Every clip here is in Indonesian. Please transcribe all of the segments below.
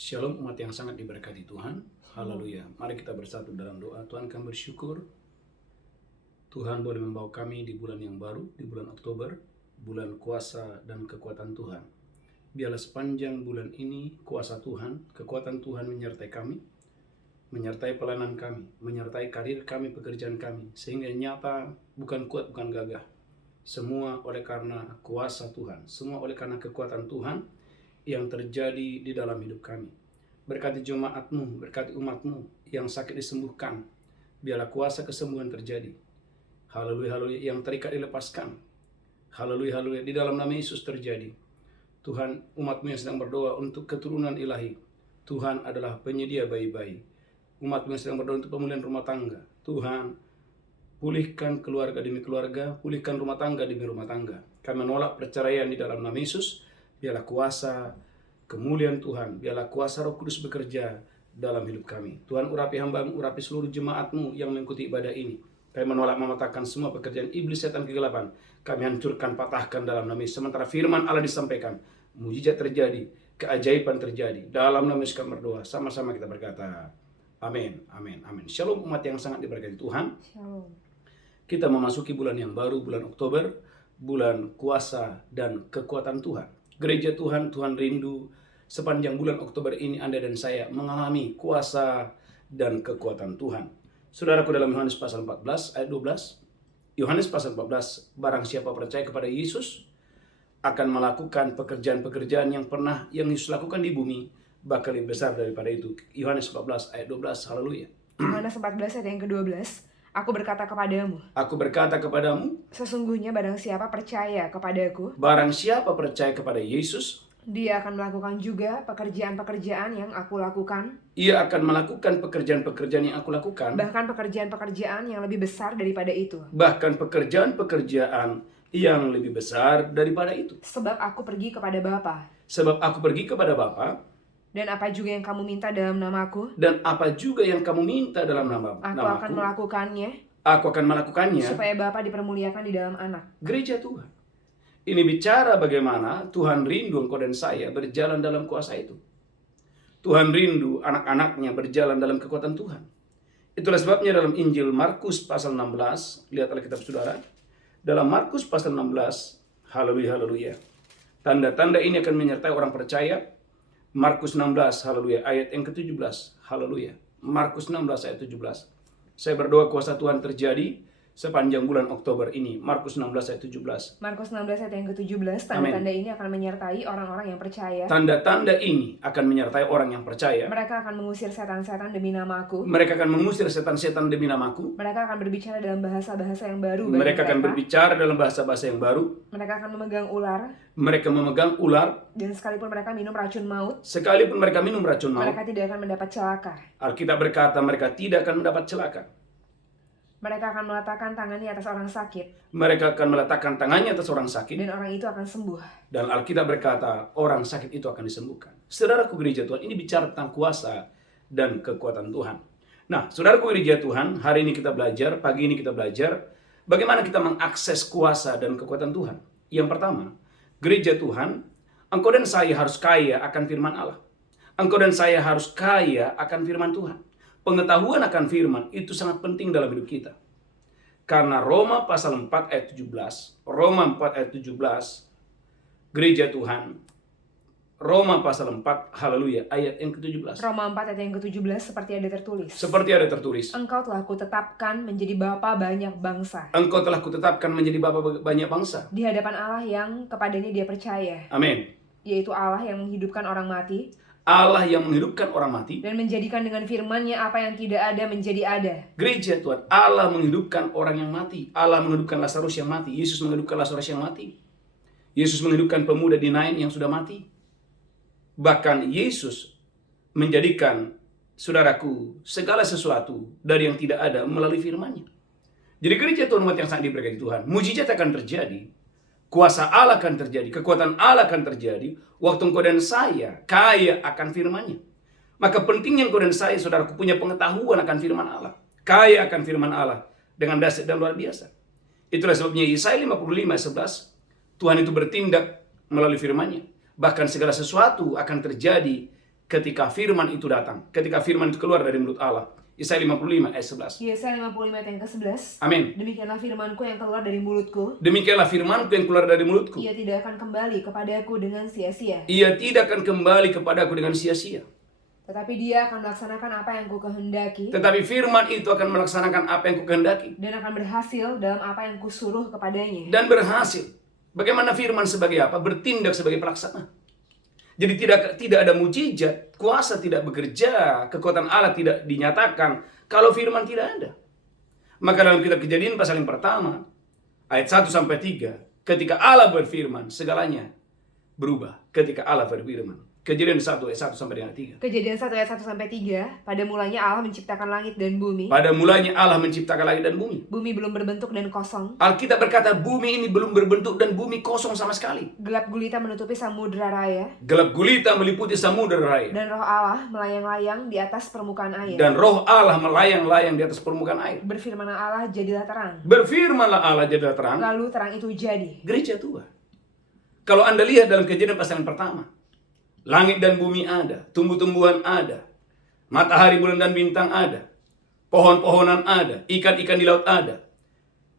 Shalom umat yang sangat diberkati Tuhan. Haleluya. Mari kita bersatu dalam doa. Tuhan, kami bersyukur Tuhan boleh membawa kami di bulan yang baru, di bulan Oktober, bulan kuasa dan kekuatan Tuhan. Biarlah sepanjang bulan ini kuasa Tuhan, kekuatan Tuhan menyertai kami, menyertai pelayanan kami, menyertai karir kami, pekerjaan kami, sehingga nyata bukan kuat, bukan gagah. Semua oleh karena kuasa Tuhan, semua oleh karena kekuatan Tuhan yang terjadi di dalam hidup kami. Berkati jemaat-Mu, berkati umat-Mu yang sakit disembuhkan. Biarlah kuasa kesembuhan terjadi. Haleluya, haleluya, yang terikat dilepaskan. Haleluya, haleluya, di dalam nama Yesus terjadi. Tuhan, umat-Mu yang sedang berdoa untuk keturunan ilahi. Tuhan adalah penyedia bayi-bayi. Umat-Mu yang sedang berdoa untuk pemulihan rumah tangga. Tuhan, pulihkan keluarga demi keluarga, pulihkan rumah tangga demi rumah tangga. Kami menolak perceraian di dalam nama Yesus. Biarlah kuasa kemuliaan Tuhan, biarlah kuasa Roh Kudus bekerja dalam hidup kami. Tuhan, urapi hamba-Mu, urapi seluruh jemaat-Mu yang mengikuti ibadah ini. Kami menolak mematahkan semua pekerjaan iblis, setan, kegelapan. Kami hancurkan, patahkan dalam nama Yesus. Sementara firman Allah disampaikan, mujizat terjadi, keajaiban terjadi. Dalam nama Yesus kami berdoa, sama-sama kita berkata, amin, amin, amin. Shalom umat yang sangat diberkati Tuhan. Shalom. Kita memasuki bulan yang baru, bulan Oktober, bulan kuasa dan kekuatan Tuhan. Gereja Tuhan, Tuhan rindu sepanjang bulan Oktober ini Anda dan saya mengalami kuasa dan kekuatan Tuhan. Saudaraku, dalam Yohanes pasal 14 ayat 12, Yohanes pasal 14, barang siapa percaya kepada Yesus akan melakukan pekerjaan-pekerjaan yang Yesus lakukan di bumi, bahkan lebih besar daripada itu. Yohanes 14 ayat 12, haleluya. Yohanes 14 ayat yang ke-12, Aku berkata kepadamu, Aku berkata kepadamu, sesungguhnya barang siapa percaya kepadaku, barang siapa percaya kepada Yesus, dia akan melakukan juga pekerjaan-pekerjaan yang aku lakukan, ia akan melakukan pekerjaan-pekerjaan yang aku lakukan, bahkan pekerjaan-pekerjaan yang lebih besar daripada itu. bahkan pekerjaan-pekerjaan yang lebih besar daripada itu. Sebab aku pergi kepada Bapa, Sebab aku pergi kepada Bapa, dan apa juga yang kamu minta dalam namaku, dan apa juga yang kamu minta dalam aku akan namaku, melakukannya, aku akan melakukannya. supaya Bapa dipermuliakan di dalam Anak. Gereja Tuhan. Ini bicara bagaimana Tuhan rindu engkau dan saya berjalan dalam kuasa itu. Tuhan rindu anak-anaknya berjalan dalam kekuatan Tuhan. Itulah sebabnya dalam Injil Markus pasal 16, lihat Alkitab saudara. Dalam Markus pasal 16, haleluya, haleluya. Tanda-tanda ini akan menyertai orang percaya. Markus 16, haleluya, ayat yang ke-17, haleluya. Markus 16 ayat 17. Saya berdoa kuasa Tuhan terjadi sepanjang bulan Oktober ini. Markus 16 ayat 17. Markus 16 ayat yang ke-17, tanda-tanda ini akan menyertai orang-orang yang percaya. Tanda-tanda ini akan menyertai orang yang percaya. Mereka akan mengusir setan-setan demi namaku. Mereka akan mengusir setan-setan demi namaku. Mereka akan berbicara dalam bahasa-bahasa yang baru bagi Mereka akan berbicara dalam bahasa-bahasa yang baru. Mereka akan memegang ular. Mereka memegang ular. Dan sekalipun mereka minum racun maut, Sekalipun mereka minum racun maut, mereka tidak akan mendapat celaka. Alkitab berkata mereka tidak akan mendapat celaka. Mereka akan meletakkan tangannya atas orang sakit, Mereka akan meletakkan tangannya atas orang sakit. dan orang itu akan sembuh. Dan Alkitab berkata orang sakit itu akan disembuhkan. Saudaraku gereja Tuhan, ini bicara tentang kuasa dan kekuatan Tuhan. Nah, saudaraku gereja Tuhan, hari ini kita belajar, pagi ini kita belajar bagaimana kita mengakses kuasa dan kekuatan Tuhan. Yang pertama, gereja Tuhan, engkau dan saya harus kaya akan firman Allah. Engkau dan saya harus kaya akan firman Tuhan. Pengetahuan akan firman itu sangat penting dalam hidup kita. Karena Roma pasal 4 ayat 17, Roma 4 ayat 17, gereja Tuhan, Roma pasal 4, haleluya, ayat yang ke-17. Roma 4 ayat yang ke-17 seperti ada tertulis. Seperti ada tertulis, Engkau telah kutetapkan menjadi bapa banyak bangsa, engkau telah kutetapkan menjadi bapa banyak bangsa. di hadapan Allah yang kepadanya dia percaya, Amin. yaitu Allah yang menghidupkan orang mati, Allah yang menghidupkan orang mati. dan menjadikan dengan firman-Nya apa yang tidak ada menjadi ada. Gereja Tuhan, Allah menghidupkan orang yang mati. Allah menghidupkan Lazarus yang mati. Yesus menghidupkan Lazarus yang mati. Yesus menghidupkan pemuda di Nain yang sudah mati. Bahkan Yesus menjadikan, saudaraku, segala sesuatu dari yang tidak ada melalui firman-Nya. Jadi gereja Tuhan, umat yang sangat diberkati Tuhan, mujizat akan terjadi. Kuasa Allah akan terjadi, kekuatan Allah akan terjadi waktu engkau dan saya kaya akan firman-Nya. Maka pentingnya engkau dan saya, saudaraku, punya pengetahuan akan firman Allah. Kaya akan firman Allah dengan dahsyat dan luar biasa. Itulah sebabnya Yesaya 55 ayat 11, Tuhan itu bertindak melalui firman-Nya. Bahkan segala sesuatu akan terjadi ketika firman itu datang, ketika firman itu keluar dari mulut Allah. Yesaya 55 ayat 11. Yesaya 55 ayat yang ke-11. Amin. Demikianlah firmanku yang keluar dari mulutku. Demikianlah firmanku yang keluar dari mulutku. Ia tidak akan kembali kepadaku dengan sia-sia. Ia tidak akan kembali kepadaku dengan sia-sia. Tetapi dia akan melaksanakan apa yang kukehendaki. Tetapi firman itu akan melaksanakan apa yang kukehendaki. Dan akan berhasil dalam apa yang kusuruh kepadanya. Dan berhasil. Bagaimana firman sebagai apa? Bertindak sebagai pelaksana. Jadi tidak ada mujizat, kuasa tidak bekerja, kekuatan Allah tidak dinyatakan kalau firman tidak ada. Maka dalam kitab Kejadian pasal yang pertama, ayat 1-3, ketika Allah berfirman, segalanya berubah ketika Allah berfirman. Kejadian 1 ayat 1-3. Kejadian 1 ayat 1-3. Pada mulanya Allah menciptakan langit dan bumi. Pada mulanya Allah menciptakan langit dan bumi. Bumi belum berbentuk dan kosong. Alkitab berkata bumi ini belum berbentuk dan bumi kosong sama sekali. Gelap gulita menutupi samudera raya. Gelap gulita meliputi samudera raya. Dan roh Allah melayang-layang di atas permukaan air. Dan roh Allah melayang-layang di atas permukaan air. Berfirmanlah Allah, jadilah terang. Berfirmanlah Allah, jadilah terang. Lalu terang itu jadi. Gereja Tuhan. Kalau Anda lihat dalam Kejadian pasal yang pertama, langit dan bumi ada, tumbuh-tumbuhan ada, matahari, bulan dan bintang ada, pohon-pohonan ada, ikan-ikan di laut ada.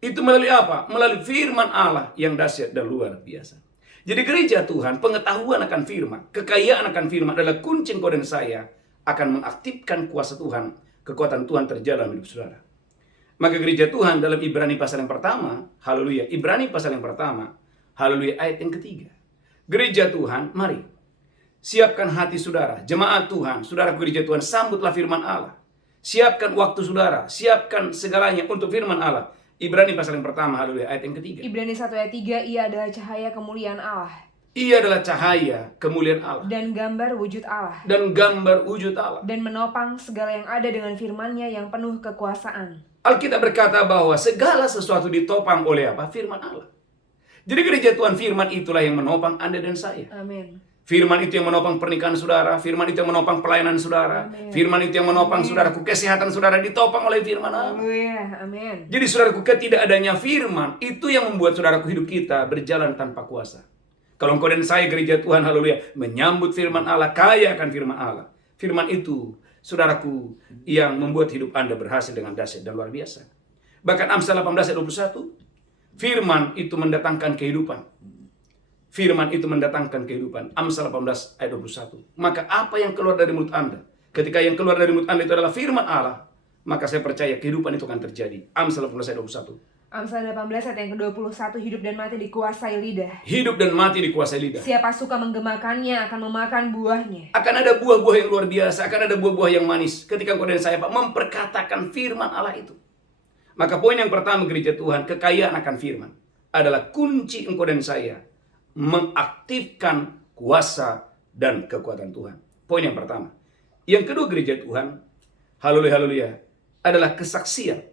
Itu melalui apa? Melalui firman Allah yang dahsyat dan luar biasa. Jadi gereja Tuhan, pengetahuan akan firman, kekayaan akan firman adalah kunci engkau dan saya akan mengaktifkan kuasa Tuhan, kekuatan Tuhan terjadi dalam hidup saudara. Maka gereja Tuhan dalam Ibrani pasal yang pertama, haleluya, Ibrani pasal yang pertama, haleluya, ayat yang ketiga. Gereja Tuhan, mari siapkan hati saudara, jemaat Tuhan, saudara gereja Tuhan, sambutlah firman Allah. Siapkan waktu saudara, siapkan segalanya untuk firman Allah. Ibrani pasal yang pertama, haleluya, ayat yang ketiga. Ibrani 1 ayat 3, ia adalah cahaya kemuliaan Allah. Ia adalah cahaya kemuliaan Allah. Dan gambar wujud Allah. Dan gambar wujud Allah. Dan menopang segala yang ada dengan firman-Nya yang penuh kekuasaan. Alkitab berkata bahwa segala sesuatu ditopang oleh apa? Firman Allah. Jadi gereja Tuhan, firman itulah yang menopang Anda dan saya. Amin. Firman itu yang menopang pernikahan saudara, firman itu yang menopang pelayanan saudara, Amen. firman itu yang menopang saudaraku, kesehatan saudara ditopang oleh firman Allah. Haleluya, amin. Jadi saudaraku, ketidak adanya firman itu yang membuat saudaraku hidup kita berjalan tanpa kuasa. Kalau engkau dan saya gereja Tuhan, haleluya, menyambut firman Allah, kaya akan firman Allah. Firman itu, saudaraku, yang membuat hidup Anda berhasil dengan dahsyat dan luar biasa. Bahkan Amsal 18 ayat 21, firman itu mendatangkan kehidupan. Firman itu mendatangkan kehidupan. Amsal 18 ayat 21. Maka apa yang keluar dari mulut Anda? Ketika yang keluar dari mulut Anda itu adalah firman Allah, maka saya percaya kehidupan itu akan terjadi. Amsal 18 ayat 21. Amsal 18 ayat yang ke-21, hidup dan mati dikuasai lidah. Hidup dan mati dikuasai lidah. Siapa suka menggemakannya akan memakan buahnya. Akan ada buah-buah yang luar biasa, akan ada buah-buah yang manis. Ketika engkau dan saya Pak memperkatakan firman Allah itu. Maka poin yang pertama gereja Tuhan, kekayaan akan firman adalah kunci engkau dan saya mengaktifkan kuasa dan kekuatan Tuhan. Poin yang pertama. Yang kedua gereja Tuhan, haleluya, haleluya, adalah kesaksian.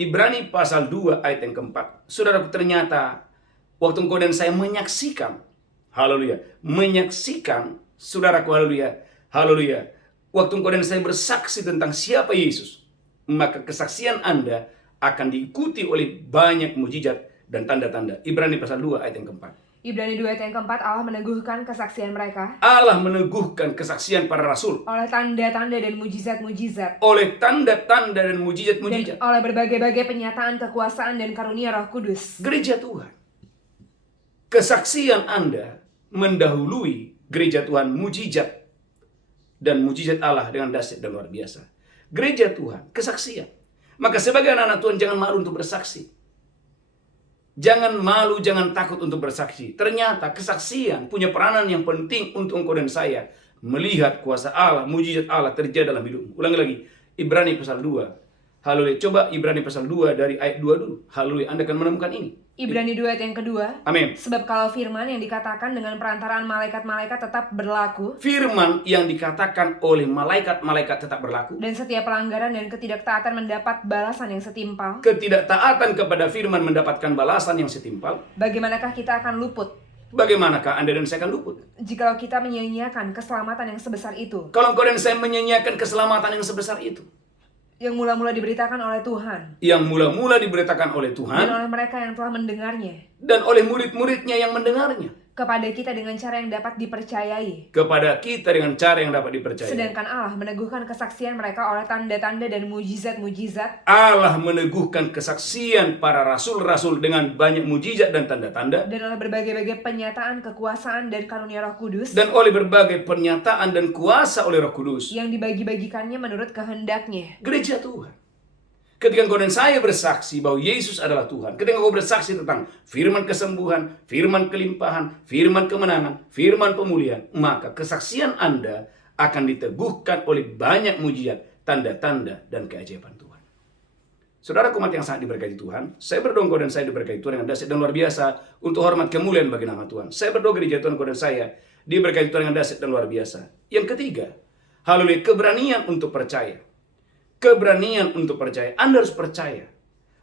Ibrani pasal 2 ayat yang keempat. Saudaraku, ternyata waktu engkau dan saya menyaksikan, haleluya, menyaksikan, saudaraku, haleluya, haleluya, waktu engkau dan saya bersaksi tentang siapa Yesus, maka kesaksian Anda akan diikuti oleh banyak mujizat dan tanda-tanda. Ibrani pasal 2 ayat yang keempat. Ibrani 2 ayat yang keempat, Allah meneguhkan kesaksian mereka. Allah meneguhkan kesaksian para rasul. Oleh tanda-tanda dan mujizat-mujizat. Oleh tanda-tanda dan Dan mujizat-mujizat. oleh berbagai-bagai penyataan kekuasaan dan karunia Roh Kudus. Gereja Tuhan, kesaksian Anda mendahului gereja Tuhan mujizat dan mujizat Allah dengan dahsyat dan luar biasa. Gereja Tuhan, kesaksian. Maka sebagai anak-anak Tuhan jangan malu untuk bersaksi. Jangan malu, jangan takut untuk bersaksi. Ternyata kesaksian punya peranan yang penting untuk engkau dan saya melihat kuasa Allah, mujizat Allah terjadi dalam hidupmu. Ulangi lagi, Ibrani pasal 2. Haleluya. Coba Ibrani pasal 2 dari ayat 2 dulu. Haleluya. Anda akan menemukan ini. Ibrani 2 ayat yang kedua. Amin. Sebab kalau firman yang dikatakan dengan perantaraan malaikat-malaikat tetap berlaku. Firman yang dikatakan oleh malaikat-malaikat tetap berlaku. Dan setiap pelanggaran dan ketidaktaatan mendapat balasan yang setimpal. Ketidaktaatan kepada firman mendapatkan balasan yang setimpal. Bagaimanakah kita akan luput? Bagaimanakah Anda dan saya akan luput? Jikalau kita menyia-nyiakan keselamatan yang sebesar itu. Kalau engkau dan saya menyanyiakan keselamatan yang sebesar itu. Yang mula-mula diberitakan oleh Tuhan. Yang mula-mula diberitakan oleh Dan Tuhan. oleh mereka yang telah mendengarnya. Dan oleh murid-muridnya yang mendengarnya. kepada kita dengan cara yang dapat dipercayai. kepada kita dengan cara yang dapat dipercaya. Sedangkan Allah meneguhkan kesaksian mereka oleh tanda-tanda dan mujizat-mujizat. Allah meneguhkan kesaksian para rasul-rasul dengan banyak mujizat dan tanda-tanda, Dan oleh berbagai-bagai penyataan kekuasaan dan karunia Roh Kudus dan oleh berbagai pernyataan dan kuasa oleh Roh Kudus. yang dibagi-bagikannya menurut kehendaknya. Gereja Tuhan. Ketika engkau dan saya bersaksi bahwa Yesus adalah Tuhan, ketika engkau bersaksi tentang firman kesembuhan, firman kelimpahan, firman kemenangan, firman pemulihan, maka kesaksian Anda akan diteguhkan oleh banyak mujizat, tanda-tanda, dan keajaiban Tuhan. Saudara umat yang sangat diberkati Tuhan, saya berdoa engkau dan saya diberkati Tuhan dengan dahsyat dan luar biasa untuk hormat kemuliaan bagi nama Tuhan. Saya berdoa gereja Tuhan engkau dan saya diberkati Tuhan dengan dahsyat dan luar biasa. Yang ketiga, haleluya, keberanian untuk percaya. Keberanian untuk percaya. Anda harus percaya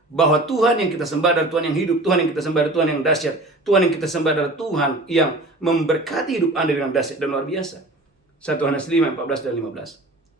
bahwa Tuhan yang kita sembah adalah Tuhan yang hidup, Tuhan yang kita sembah adalah Tuhan yang dahsyat, Tuhan yang kita sembah adalah Tuhan yang memberkati hidup Anda dengan dahsyat dan luar biasa. 1 Yohanes 5, 14 dan 15.